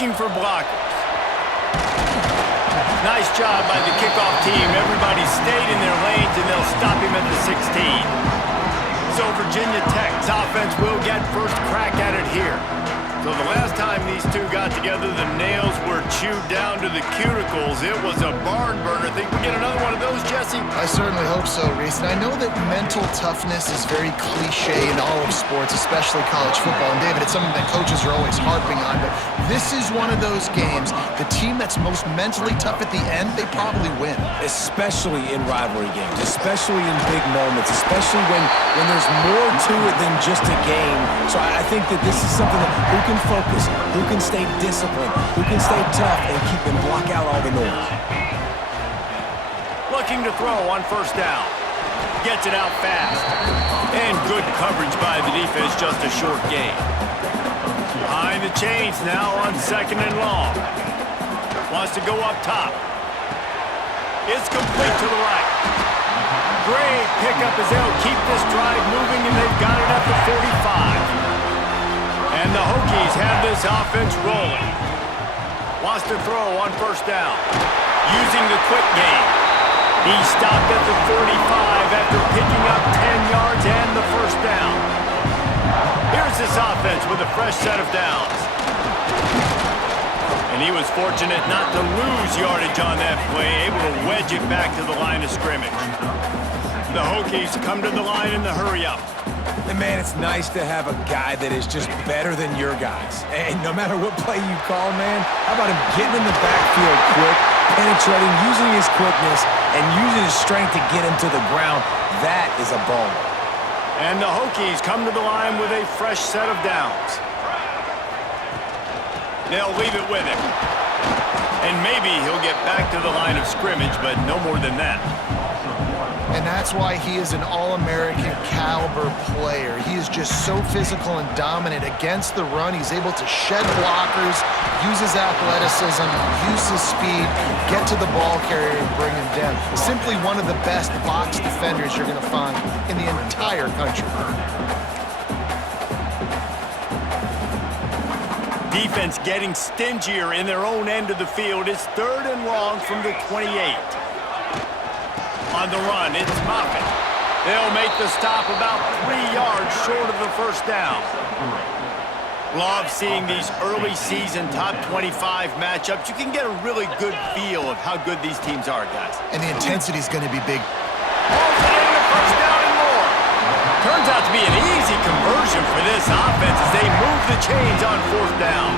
looking for blockers. Nice job by the kickoff team. Everybody stayed in their lanes, and they'll stop him at the 16. So Virginia Tech's offense will get first crack at it here. So the last time these two got together, the nails were chewed down to the cuticles. It was a barn burner. Think we get another one of those, Jesse? I certainly hope so, Reese. And I know that mental toughness is very cliche in all of sports, especially college football. And David, it's something that coaches are always harping on. But this is one of those games. The team that's most mentally tough at the end, they probably win. Especially in rivalry games, especially in big moments, especially when there's more to it than just a game. So I think that this is something that who can focus, who can stay disciplined, who can stay tough and keep and block out all the noise. Looking to throw on first down. Gets it out fast. And good coverage by the defense, just a short gain. Behind the chains now on second and long. Wants to go up top. It's complete to the right. Great pickup as they'll keep this drive moving, and they've got it at the 45. And the Hokies have this offense rolling. Wants to throw on first down. Using the quick game. He stopped at the 45 after picking up 10 yards and the first down. Here's this offense with a fresh set of downs. And he was fortunate not to lose yardage on that play, able to wedge it back to the line of scrimmage. The Hokies come to the line in the hurry-up. And man, it's nice to have a guy that is just better than your guys. And no matter what play you call, man, how about him getting in the backfield quick, penetrating, using his quickness, and using his strength to get him to the ground? That is a ball. And the Hokies come to the line with a fresh set of downs. They'll leave it with him. And maybe he'll get back to the line of scrimmage, but no more than that. And that's why he is an All-American caliber player. He is just so physical and dominant against the run. He's able to shed blockers, use his athleticism, use his speed, get to the ball carrier and bring him down. Simply one of the best box defenders you're going to find in the entire country. Defense getting stingier in their own end of the field. It's third and long from the 28. On the run, it's Moffitt. They'll make the stop about 3 yards short of the first down. Love seeing these early season top 25 matchups. You can get a really good feel of how good these teams are, guys. And the intensity is going to be big. Holds it in the first down and more. Turns out to be an easy conversion for this offense as they move the chains on fourth down.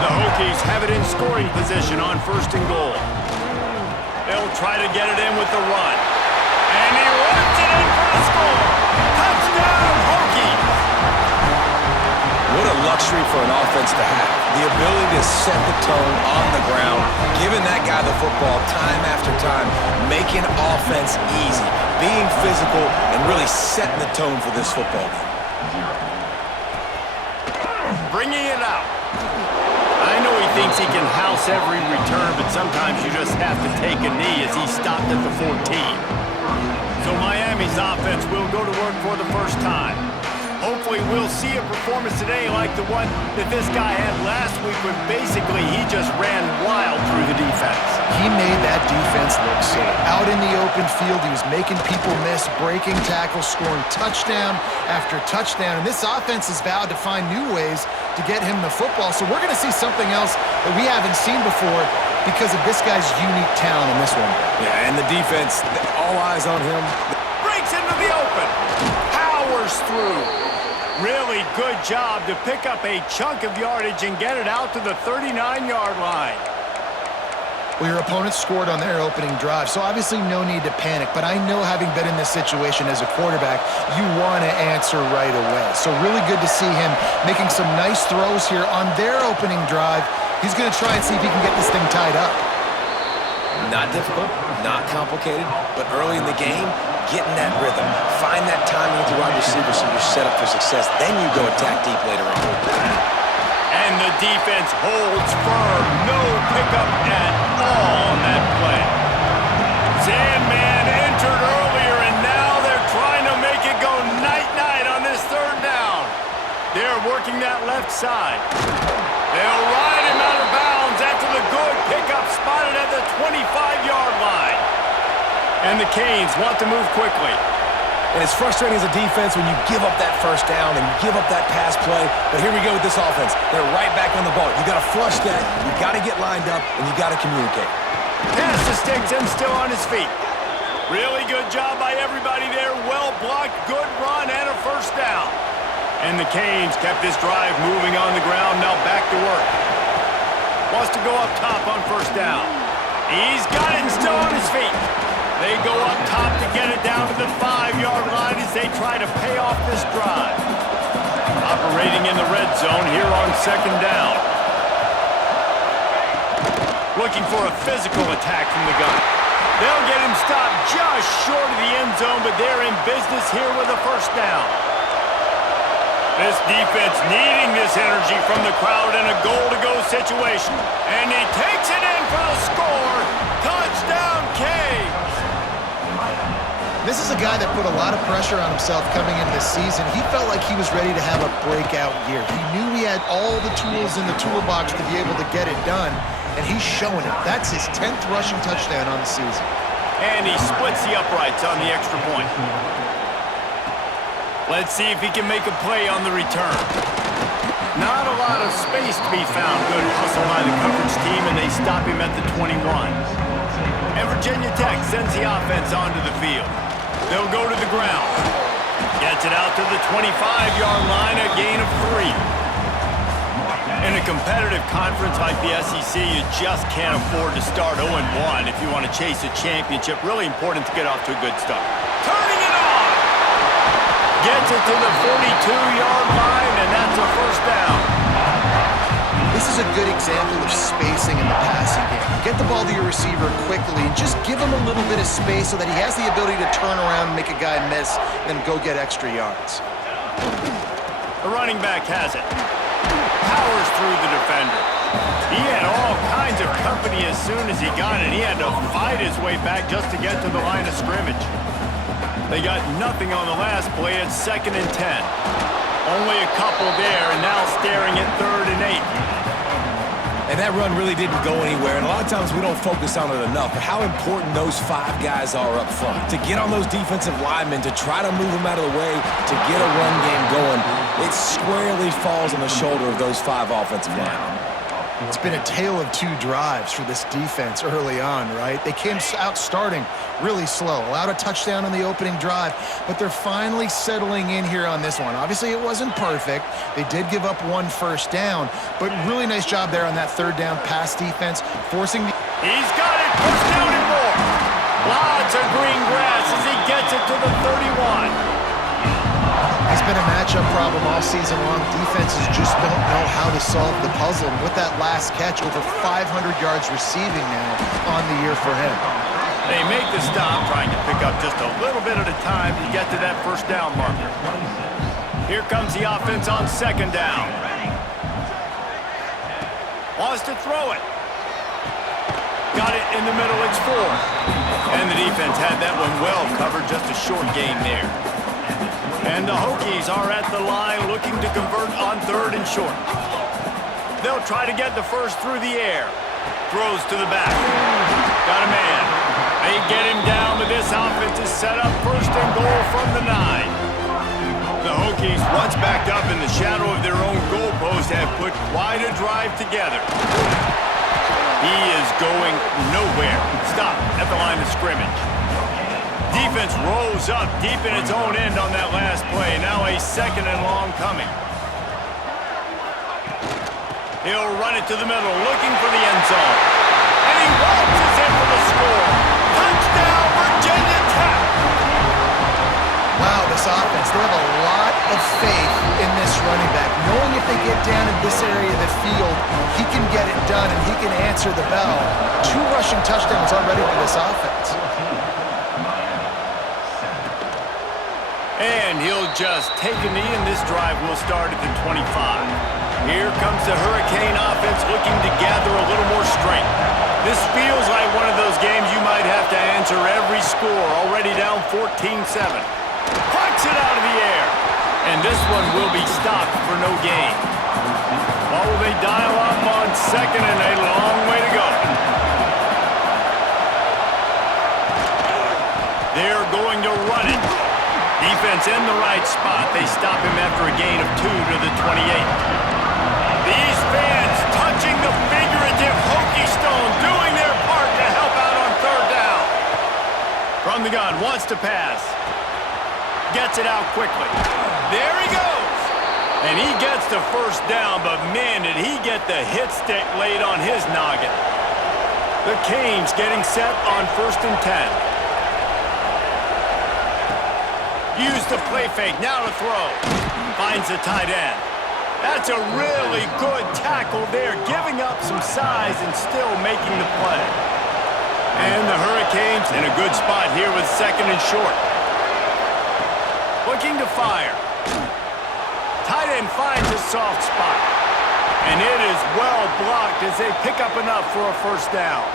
The Hokies have it in scoring position on first and goal. They'll try to get it in with the run. And he runs it in for the score. Touchdown, Hokies! What a luxury for an offense to have. The ability to set the tone on the ground, giving that guy the football time after time, making offense easy, being physical, and really setting the tone for this football game. Bringing it out. I know he thinks he can house every return, but sometimes you just have to take a knee as he stopped at the 14. So Miami's offense will go to work for the first time. Hopefully we'll see a performance today like the one that this guy had last week when basically he just ran wild through the defense. He made that defense look safe. Out in the open field, he was making people miss, breaking tackles, scoring touchdown after touchdown. And this offense has vowed to find new ways to get him the football. So we're going to see something else that we haven't seen before because of this guy's unique talent in this one. Yeah, and the defense, all eyes on him. Breaks into the open. Powers through. Really good job to pick up a chunk of yardage and get it out to the 39-yard line. Well, your opponent scored on their opening drive, so obviously no need to panic. But I know, having been in this situation as a quarterback, you want to answer right away. So really good to see him making some nice throws here on their opening drive. He's going to try and see if he can get this thing tied up. Not difficult, not complicated, but early in the game, getting that rhythm. Find that timing with your wide receiver so you're set up for success. Then you go attack deep later on. And the defense holds firm. No pickup at all on that play. Sandman entered earlier, and now they're trying to make it go night-night on this third down. They're working that left side. They'll ride him a good pickup spotted at the 25-yard line. And the Canes want to move quickly. And it's frustrating as a defense when you give up that first down and you give up that pass play. But here we go with this offense. They're right back on the ball. You got to flush that. You got to get lined up, and you got to communicate. Pass to Stinson, still on his feet. Really good job by everybody there. Well blocked, good run, and a first down. And the Canes kept this drive moving on the ground. Now back to work. Wants to go up top on first down. He's got it and still on his feet. They go up top to get it down to the 5-yard line as they try to pay off this drive. Operating in the red zone here on second down. Looking for a physical attack from the gun. They'll get him stopped just short of the end zone, but they're in business here with a first down. This defense needing this energy from the crowd in a goal-to-go situation. And he takes it in for the score. Touchdown, Canes! This is a guy that put a lot of pressure on himself coming into this season. He felt like he was ready to have a breakout year. He knew he had all the tools in the toolbox to be able to get it done, and he's showing it. That's his 10th rushing touchdown on the season. And he splits the uprights on the extra point. Let's see if he can make a play on the return. Not a lot of space to be found. Good hustle by the coverage team, and they stop him at the 21. And Virginia Tech sends the offense onto the field. They'll go to the ground. Gets it out to the 25-yard line, a gain of 3. In a competitive conference like the SEC, you just can't afford to start 0-1 if you want to chase a championship. Really important to get off to a good start. Turning it on! Gets it to the 42-yard line, and that's a first down. This is a good example of spacing in the passing game. Get the ball to your receiver quickly and just give him a little bit of space so that he has the ability to turn around and make a guy miss and go get extra yards. The running back has it. Powers through the defender. He had all kinds of company as soon as he got it. He had to fight his way back just to get to the line of scrimmage. They got nothing on the last play. It's 2nd and 10. Only a couple there, and now staring at 3rd and 8. And that run really didn't go anywhere, and a lot of times we don't focus on it enough, but how important those 5 guys are up front. To get on those defensive linemen, to try to move them out of the way, to get a run game going, it squarely falls on the shoulder of those 5 offensive linemen. It's been a tale of 2 drives for this defense early on, right? They came out starting really slow, allowed a touchdown on the opening drive, but they're finally settling in here on this one. Obviously, it wasn't perfect. They did give up 1 first down, but really nice job there on that 3rd down pass defense, forcing the... He's got it, first down and more. Lots of green grass as he gets it to the 31. It's been a matchup problem all season long. Defenses just don't know how to solve the puzzle. And with that last catch, over 500 yards receiving now on the year for him. They make the stop, trying to pick up just a little bit at a time to get to that first down marker. Here comes the offense on 2nd down. Wants to throw it. Got it in the middle, it's 4. And the defense had that one well covered, just a short gain there. And the Hokies are at the line looking to convert on 3rd and short. They'll try to get the first through the air. Throws to the back. Got a man. They get him down, but this offense is set up 1st and goal from the 9. The Hokies, once backed up in the shadow of their own goalpost, have put quite a drive together. He is going nowhere. Stop at the line of scrimmage. Defense rolls up deep in its own end on that last play. Now a 2nd and long coming. He'll run it to the middle, looking for the end zone. And he waltzes in for the score. Touchdown, Virginia Tech! Wow, this offense, they have a lot of faith in this running back, knowing if they get down in this area of the field, he can get it done and he can answer the bell. 2 rushing touchdowns already for this offense. And he'll just take a knee, and this drive will start at the 25. Here comes the Hurricane offense looking to gather a little more strength. This feels like one of those games you might have to answer every score, already down 14-7. Pucks it out of the air, and this one will be stopped for no gain. What will they dial up on second and a long way to go? They're going to run it. Defense in the right spot. They stop him after a gain of 2 to the 28. These fans touching the figurative hokey stone, doing their part to help out on third down. From the gun, wants to pass. Gets it out quickly. There he goes. And he gets the first down, but man, did he get the hit stick laid on his noggin. The Canes getting set on 1st and 10. Use the play fake, now to throw. Finds the tight end. That's a really good tackle there, giving up some size and still making the play. And the Hurricanes in a good spot here with 2nd and short. Looking to fire. Tight end finds a soft spot. And it is well blocked as they pick up enough for a first down.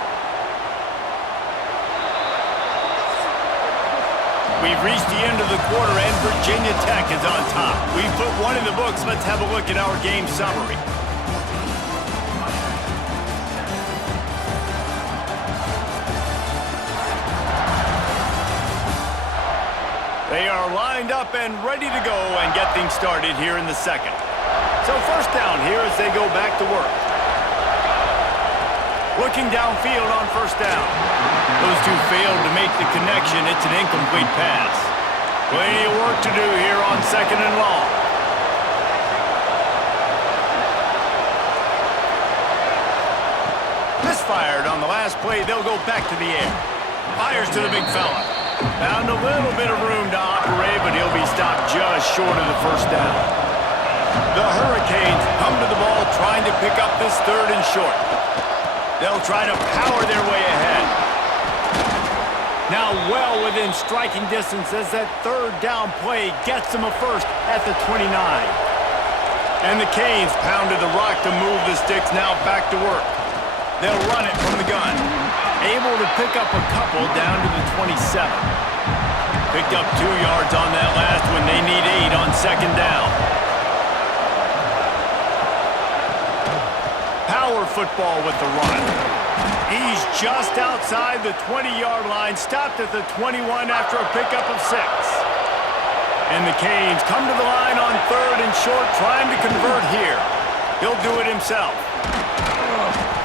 We've reached the end of the quarter, and Virginia Tech is on top. We've put one in the books. Let's have a look at our game summary. They are lined up and ready to go and get things started here in the second. So first down here as they go back to work. Looking downfield on first down. Those two failed to make the connection. It's an incomplete pass. Plenty of work to do here on 2nd and long. Misfired on the last play. They'll go back to the air. Fires to the big fella. Found a little bit of room to operate, but he'll be stopped just short of the first down. The Hurricanes come to the ball trying to pick up this 3rd and short. They'll try to power their way ahead. Now well within striking distance as that 3rd down play gets them a first at the 29. And the Canes pounded the rock to move the sticks, now back to work. They'll run it from the gun. Able to pick up a couple down to the 27. Picked up 2 yards on that last one. They need 8 on 2nd down. Power football with the run. He's just outside the 20-yard line, stopped at the 21 after a pickup of 6. And the Canes come to the line on 3rd and short, trying to convert here. He'll do it himself.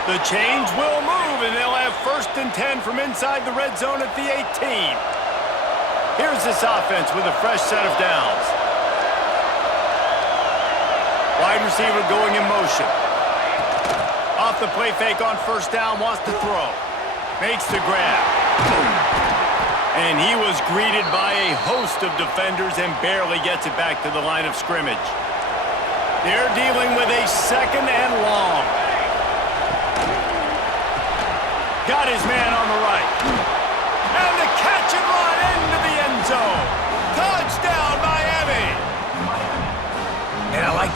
The chains will move, and they'll have 1st and 10 from inside the red zone at the 18. Here's this offense with a fresh set of downs. Wide receiver going in motion. Off the play fake on first down, wants to throw. Makes the grab. And he was greeted by a host of defenders and barely gets it back to the line of scrimmage. They're dealing with a 2nd and long. Got his man